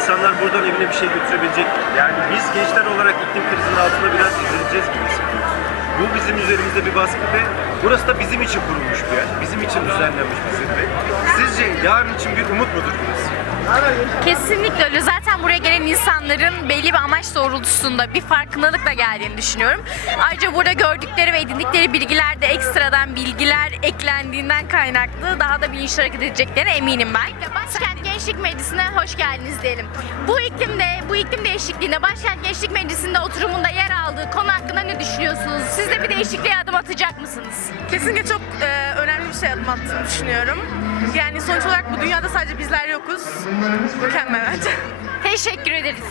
İnsanlar buradan evine bir şey götürebilecek? Yani biz gençler olarak iklim krizinin altında biraz ezileceğiz gibi. Bu bizim üzerimizde bir baskı ve burası da bizim için kurulmuş bir yer. Bizim için düzenlenmiş bir zirve. Sizce yarın için bir umut mudur burası? Kesinlikle öyle. Zaten buraya gelen insanların belli bir amaç doğrultusunda bir farkındalıkla geldiğini düşünüyorum. Ayrıca burada gördükleri ve edindikleri bilgilerde ekstradan bilgiler eklendiğinden kaynaklı daha da bilinçli hareket edeceklerine eminim ben. Başkent Gençlik Meclisi'ne hoş geldiniz diyelim. Bu iklimde, bu iklim değişikliğinde Başkent Gençlik Meclisi'nde oturumunda yer aldığı konu hakkında ne düşünüyorsunuz? Siz de bir değişikliğe adım atacak mısınız? Kesinlikle çok e, önemli bir şey adım attığını düşünüyorum. Yani sonuç olarak bu dünyada sadece bizler yokuz. Mükemmel bence. Teşekkür ederiz.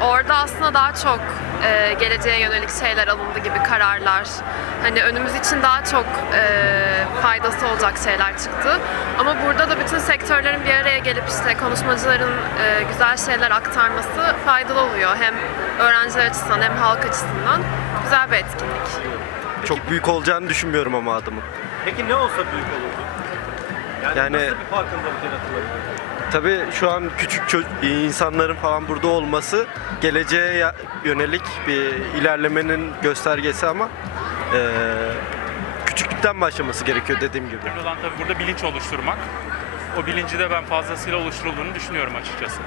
Orada aslında daha çok e, geleceğe yönelik şeyler alındı gibi kararlar. Hani önümüz için daha çok e, faydası olacak şeyler çıktı. Ama burada da bütün sektörlerin bir araya gelip işte konuşmacıların e, güzel şeyler aktarması faydalı oluyor. Hem öğrenciler açısından hem halk açısından güzel bir etkinlik. Çok büyük olacağını düşünmüyorum ama adımın. Peki ne olsa büyük olurdu? Yani, Yani- nasıl bir farkındalık yaratılabilir? Tabii şu an küçük insanların falan burada olması geleceğe yönelik bir ilerlemenin göstergesi ama eee, küçüklükten başlaması gerekiyor dediğim gibi. Olan tabii burada bilinç oluşturmak. O bilinci de ben fazlasıyla oluşturulduğunu düşünüyorum açıkçası.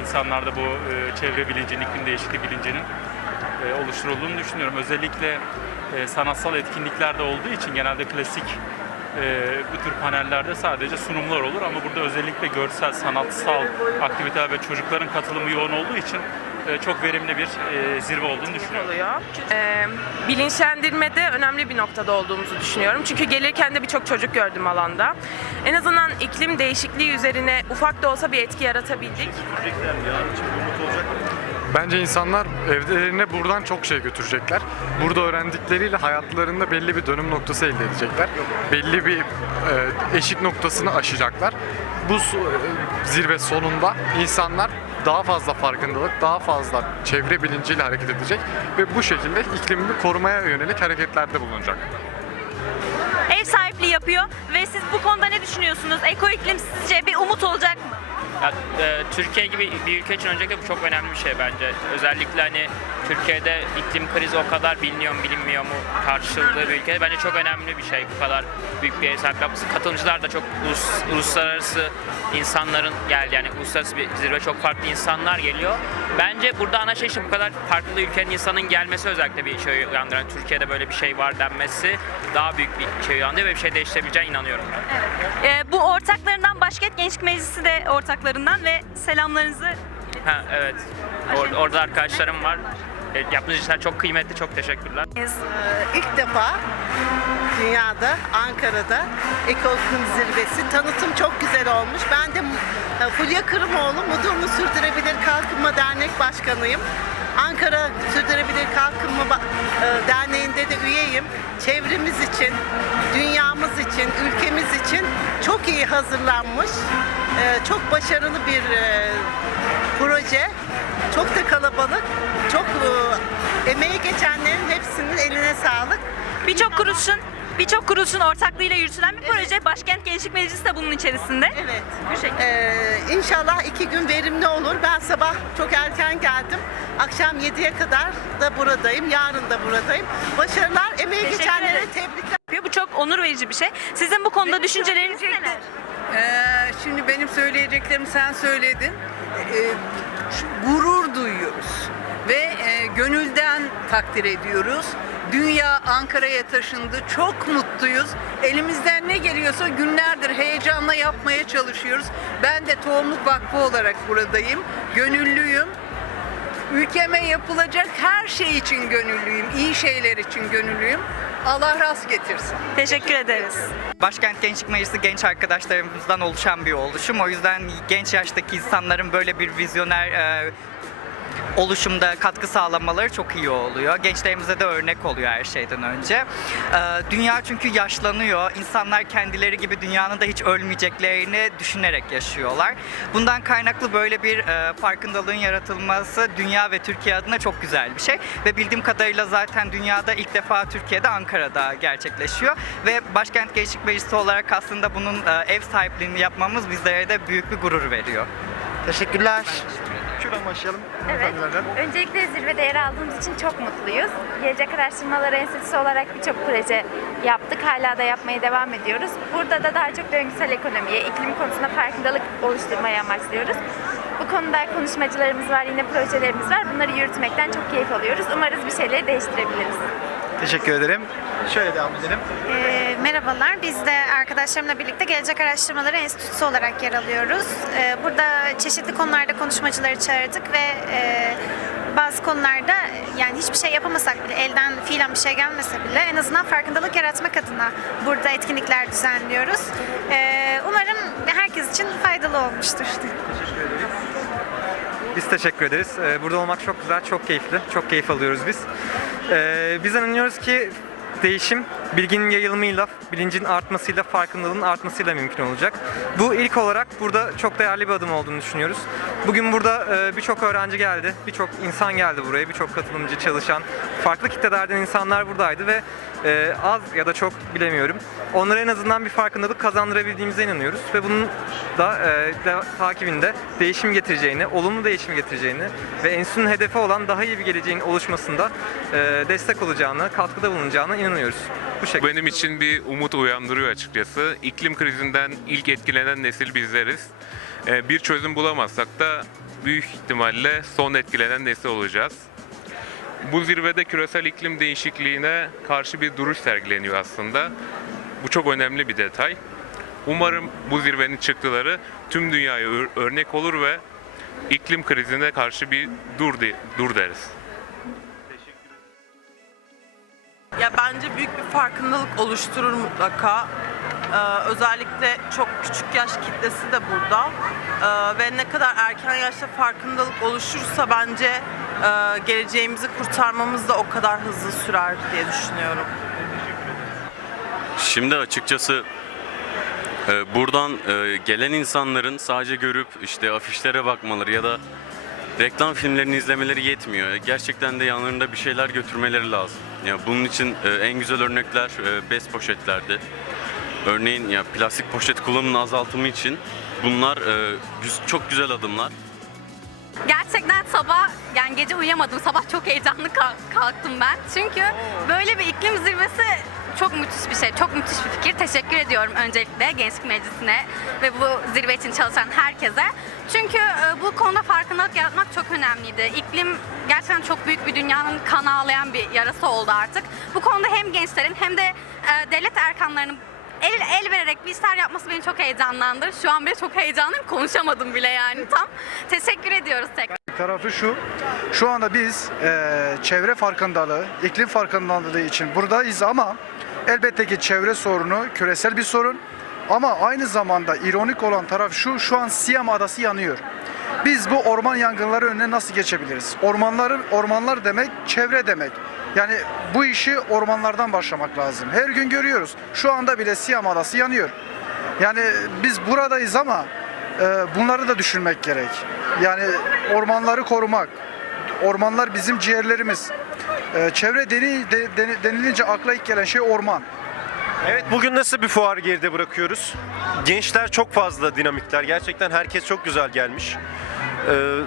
İnsanlarda bu e, çevre bilincinin, iklim değişikliği bilincinin e, oluşturulduğunu düşünüyorum. Özellikle e, sanatsal etkinliklerde olduğu için genelde klasik e, bu tür panellerde sadece sunumlar olur ama burada özellikle görsel, sanatsal aktiviteler ve çocukların katılımı yoğun olduğu için e, çok verimli bir e, zirve olduğunu düşünüyorum. oluyor. E, bilinçlendirmede önemli bir noktada olduğumuzu düşünüyorum. Çünkü gelirken de birçok çocuk gördüm alanda. En azından iklim değişikliği üzerine ufak da olsa bir etki yaratabildik. Yarın için umut olacak mı? Bence insanlar evlerine buradan çok şey götürecekler. Burada öğrendikleriyle hayatlarında belli bir dönüm noktası elde edecekler. Belli bir e, eşik noktasını aşacaklar. Bu e, zirve sonunda insanlar daha fazla farkındalık, daha fazla çevre bilinciyle hareket edecek ve bu şekilde iklimini korumaya yönelik hareketlerde bulunacak. ev sahipliği yapıyor ve siz bu konuda ne düşünüyorsunuz? Eko iklim sizce bir umut olacak mı? Ya, e, Türkiye gibi bir ülke için öncelikle bu çok önemli bir şey bence. Özellikle hani Türkiye'de iklim krizi o kadar biliniyor mu bilinmiyor mu tartışıldığı bir ülkede bence çok önemli bir şey bu kadar büyük bir ev yapması. Katılımcılar da çok ulus, uluslararası insanların geldi yani uluslararası bir zirve çok farklı insanlar geliyor. Bence burada ana şey işte bu kadar farklı ülkenin insanın gelmesi özellikle bir şey uyandıran. Türkiye'de böyle bir şey var denmesi daha büyük bir şey uyandırıyor ve bir şey değiştirebileceğine inanıyorum ben. Ee, bu ortaklarından Başkent Gençlik Meclisi de ortaklarından ve selamlarınızı Ha evet. Or- orada arkadaşlarım var. E, yaptığınız işler çok kıymetli. Çok teşekkürler. İlk defa dünyada, Ankara'da Ekoklim Zirvesi. Tanıtım çok güzel olmuş. Ben de e, Fulya Kırımoğlu, Mudurnu Sürdürülebilir Kalkınma Dernek Başkanıyım. Ankara Sürdürülebilir Kalkınma e, Derneği'nde de üyeyim. Çevremiz için, dünyamız için, ülkemiz için çok iyi hazırlanmış, e, çok başarılı bir e, proje. Çok da kalabalık, çok emeği geçenlerin hepsinin eline sağlık. birçok kuruluşun birçok kuruluşun ortaklığıyla yürütülen bir proje. Başkent Gençlik Meclisi de bunun içerisinde. Evet. Bu şekilde. Ee, inşallah iki gün verimli olur. Ben sabah çok erken geldim. Akşam 7'ye kadar da buradayım. Yarın da buradayım. Başarılar. Emeği Teşekkür geçenlere ederim. tebrikler. Bu çok onur verici bir şey. Sizin bu konuda düşünceleriniz neler? Ee, şimdi benim söyleyeceklerimi sen söyledin. Ee, gurur duyuyoruz ve e, gönülden takdir ediyoruz. Dünya Ankara'ya taşındı. Çok mutluyuz. Elimizden ne geliyorsa günlerdir heyecanla yapmaya çalışıyoruz. Ben de Tohumluk Vakfı olarak buradayım. Gönüllüyüm. Ülkeme yapılacak her şey için gönüllüyüm. iyi şeyler için gönüllüyüm. Allah rast getirsin. Teşekkür ederiz. Başkent Gençlik Meclisi genç arkadaşlarımızdan oluşan bir oluşum. O yüzden genç yaştaki insanların böyle bir vizyoner e, oluşumda katkı sağlamaları çok iyi oluyor. Gençlerimize de örnek oluyor her şeyden önce. Ee, dünya çünkü yaşlanıyor. İnsanlar kendileri gibi dünyanın da hiç ölmeyeceklerini düşünerek yaşıyorlar. Bundan kaynaklı böyle bir e, farkındalığın yaratılması dünya ve Türkiye adına çok güzel bir şey. Ve bildiğim kadarıyla zaten dünyada ilk defa Türkiye'de Ankara'da gerçekleşiyor. Ve Başkent Gençlik Meclisi olarak aslında bunun e, ev sahipliğini yapmamız bizlere de büyük bir gurur veriyor. Teşekkürler. Şuradan başlayalım. Evet. Öncelikle zirvede yer aldığımız için çok mutluyuz. Gelecek Araştırmaları Enstitüsü olarak birçok proje yaptık. Hala da yapmaya devam ediyoruz. Burada da daha çok döngüsel ekonomiye, iklim konusunda farkındalık oluşturmayı amaçlıyoruz. Bu konuda konuşmacılarımız var, yine projelerimiz var. Bunları yürütmekten çok keyif alıyoruz. Umarız bir şeyleri değiştirebiliriz. Teşekkür ederim. Şöyle devam edelim. Ee, merhabalar, biz de arkadaşlarımla birlikte Gelecek Araştırmaları Enstitüsü olarak yer alıyoruz. Ee, burada çeşitli konularda konuşmacıları çağırdık ve e, bazı konularda yani hiçbir şey yapamasak bile, elden fiilen bir şey gelmese bile en azından farkındalık yaratmak adına burada etkinlikler düzenliyoruz. Ee, umarım herkes için faydalı olmuştur. Biz teşekkür ederiz. Ee, Burada olmak çok güzel, çok keyifli. Çok keyif alıyoruz biz. Ee, Biz inanıyoruz ki değişim bilginin yayılımıyla, bilincin artmasıyla, farkındalığın artmasıyla mümkün olacak. Bu ilk olarak burada çok değerli bir adım olduğunu düşünüyoruz. Bugün burada e, birçok öğrenci geldi, birçok insan geldi buraya, birçok katılımcı, çalışan, farklı kitlelerden insanlar buradaydı ve e, az ya da çok bilemiyorum. Onlara en azından bir farkındalık kazandırabildiğimize inanıyoruz ve bunun da e, de- takibinde değişim getireceğini, olumlu değişim getireceğini ve enstitünün hedefi olan daha iyi bir geleceğin oluşmasında destek olacağını, katkıda bulunacağına inanıyoruz. Bu şekilde. Benim için bir umut uyandırıyor açıkçası. İklim krizinden ilk etkilenen nesil bizleriz. Ee, Bir çözüm bulamazsak da büyük ihtimalle son etkilenen nesil olacağız. Bu zirvede küresel iklim değişikliğine karşı bir duruş sergileniyor aslında. Bu çok önemli bir detay. Umarım bu zirvenin çıktıları tüm dünyaya ör- örnek olur ve iklim krizine karşı bir dur dur deriz. Ya bence büyük bir farkındalık oluşturur mutlaka. Ee, özellikle çok küçük yaş kitlesi de burada. Ee, ve ne kadar erken yaşta farkındalık oluşursa bence e, geleceğimizi kurtarmamız da o kadar hızlı sürer diye düşünüyorum. Şimdi açıkçası e, buradan e, gelen insanların sadece görüp işte afişlere bakmaları ya da reklam filmlerini izlemeleri yetmiyor. Gerçekten de yanlarında bir şeyler götürmeleri lazım. Ya bunun için e, en güzel örnekler e, bez poşetlerdi. Örneğin ya plastik poşet kullanımının azaltımı için bunlar e, güz- çok güzel adımlar. Gerçekten sabah yani gece uyuyamadım. Sabah çok heyecanlı kalk- kalktım ben. Çünkü böyle bir iklim zirvesi çok müthiş bir şey. Çok müthiş bir fikir. Teşekkür ediyorum öncelikle Gençlik Meclisi'ne ve bu zirve için çalışan herkese. Çünkü e, bu konuda farkındalık yaratmak çok önemliydi. İklim gerçekten çok büyük bir dünyanın kan ağlayan bir yarası oldu artık. Bu konuda hem gençlerin hem de e, devlet erkanlarının el, el vererek bir işler yapması beni çok heyecanlandırır. Şu an bile çok heyecanlıyım. Konuşamadım bile yani tam. Teşekkür ediyoruz tekrar. tarafı şu. Şu anda biz eee, çevre farkındalığı, iklim farkındalığı için buradayız ama elbette ki çevre sorunu küresel bir sorun. Ama aynı zamanda ironik olan taraf şu, şu an Siyam Adası yanıyor. Biz bu orman yangınları önüne nasıl geçebiliriz? Ormanları, ormanlar demek çevre demek. Yani bu işi ormanlardan başlamak lazım. Her gün görüyoruz. Şu anda bile Siyam Adası yanıyor. Yani biz buradayız ama e, bunları da düşünmek gerek. Yani ormanları korumak. Ormanlar bizim ciğerlerimiz. E, çevre deni, de- deni- denilince akla ilk gelen şey orman. Evet bugün nasıl bir fuar geride bırakıyoruz? Gençler çok fazla dinamikler. Gerçekten herkes çok güzel gelmiş. Ee,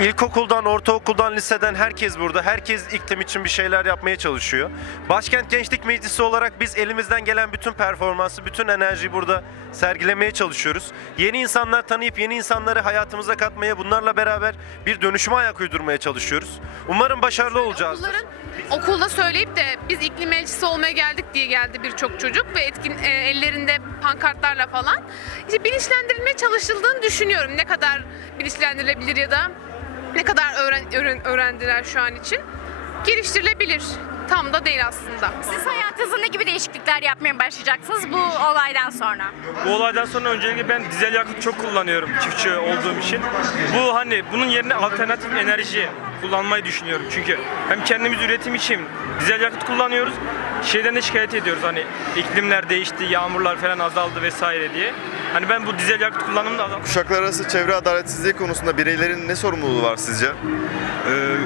ilkokuldan, ortaokuldan, liseden herkes burada. Herkes iklim için bir şeyler yapmaya çalışıyor. Başkent Gençlik Meclisi olarak biz elimizden gelen bütün performansı, bütün enerjiyi burada sergilemeye çalışıyoruz. Yeni insanlar tanıyıp yeni insanları hayatımıza katmaya, bunlarla beraber bir dönüşüme ayak uydurmaya çalışıyoruz. Umarım başarılı olacağız. Okulların okulda söyleyip de biz iklim elçisi olmaya geldik diye geldi birçok çocuk ve etkin e, ellerinde pankartlarla falan. İşte bilinçlendirilmeye çalışıldığını düşünüyorum. Ne kadar bilinçlendirilebilir ya da ne kadar öğren, öğren- öğrendiler şu an için. Geliştirilebilir. Tam da değil aslında. Siz hayatınızda ne gibi değişiklikler yapmaya başlayacaksınız bu olaydan sonra? Bu olaydan sonra öncelikle ben dizel yakıt çok kullanıyorum çiftçi olduğum için. Bu hani bunun yerine alternatif enerji kullanmayı düşünüyorum. Çünkü hem kendimiz üretim için dizel yakıt kullanıyoruz. Şeyden de şikayet ediyoruz hani iklimler değişti, yağmurlar falan azaldı vesaire diye. Hani ben bu dizel yakıt kullanımını da Kuşaklar arası çevre adaletsizliği konusunda bireylerin ne sorumluluğu var sizce? Ee,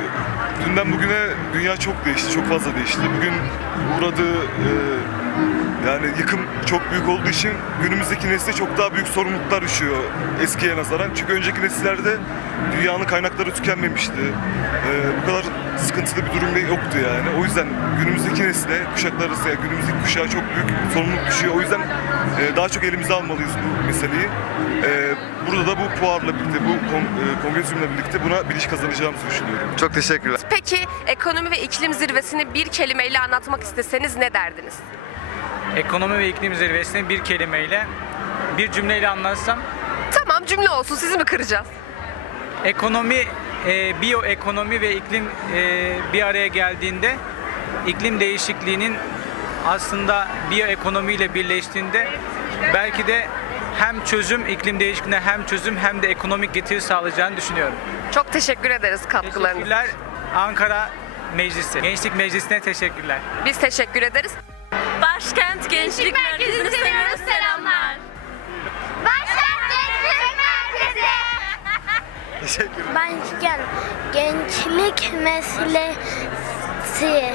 dünden bugüne dünya çok değişti, çok fazla değişti. Bugün uğradığı e, yani yıkım çok büyük olduğu için günümüzdeki nesle çok daha büyük sorumluluklar düşüyor eskiye nazaran. Çünkü önceki nesillerde dünyanın kaynakları tükenmemişti. Ee, bu kadar sıkıntılı bir durum da yoktu yani. O yüzden günümüzdeki nesle, kuşaklar arası yani günümüzdeki kuşağa çok büyük sorumluluk düşüyor. O yüzden e, daha çok elimize almalıyız bu meseleyi. Ee, burada da bu fuarla birlikte, bu kon, e, kongresyumla birlikte buna biliş kazanacağımızı düşünüyorum. Çok teşekkürler. Peki ekonomi ve iklim zirvesini bir kelimeyle anlatmak isteseniz ne derdiniz? Ekonomi ve iklim zirvesini bir kelimeyle, bir cümleyle anlatsam Tamam cümle olsun sizi mi kıracağız? Ekonomi, e, biyoekonomi ve iklim e, bir araya geldiğinde iklim değişikliğinin aslında biyoekonomiyle birleştiğinde belki de hem çözüm iklim değişikliğine hem çözüm hem de ekonomik getiri sağlayacağını düşünüyorum. Çok teşekkür ederiz katkılarınız. Teşekkürler Ankara Meclisi, Gençlik Meclisi'ne teşekkürler. Biz teşekkür ederiz. Başkent Gençlik Merkezi'ni seviyoruz selamlar. Başkent Gençlik Merkezi. Teşekkürler. Ben gençlik meselesi